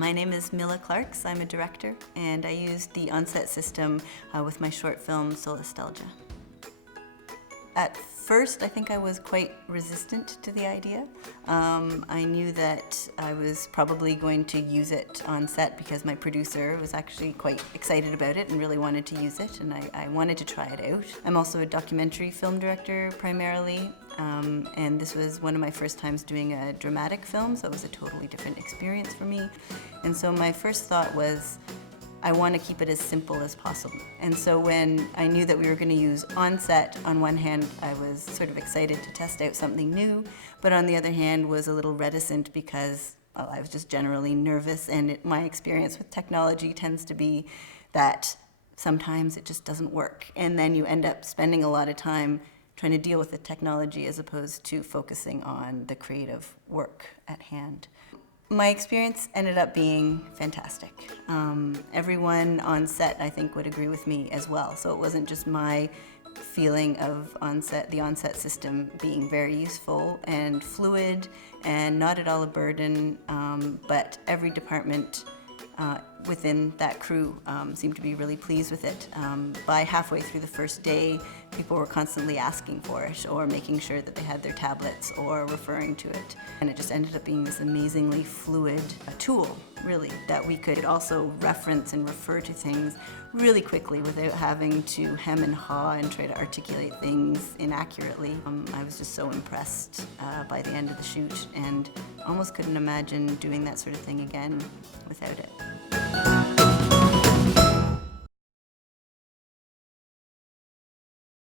My name is Mille Clarkes. I'm a director, and I used the Onset system with my short film, Solastalgia. At first, I think I was quite resistant to the idea. I knew that I was probably going to use it on set because my producer was actually quite excited about it and really wanted to use it, and I wanted to try it out. I'm also a documentary film director primarily, and this was one of my first times doing a dramatic film, so it was a totally different experience for me. And so my first thought was, I want to keep it as simple as possible. And so when I knew that we were going to use Onset, on one hand I was sort of excited to test out something new, but on the other hand was a little reticent because, well, I was just generally nervous, and my experience with technology tends to be that sometimes it just doesn't work, and then you end up spending a lot of time trying to deal with the technology as opposed to focusing on the creative work at hand. My experience ended up being fantastic. Everyone on set, I think, would agree with me as well. So it wasn't just my feeling of the Onset system being very useful and fluid and not at all a burden, but every department within that crew seemed to be really pleased with it. By halfway through the first day, people were constantly asking for it or making sure that they had their tablets or referring to it. And it just ended up being this amazingly fluid tool, really, that we could also reference and refer to things really quickly without having to hem and haw and try to articulate things inaccurately. I was just so impressed by the end of the shoot, and almost couldn't imagine doing that sort of thing again without it.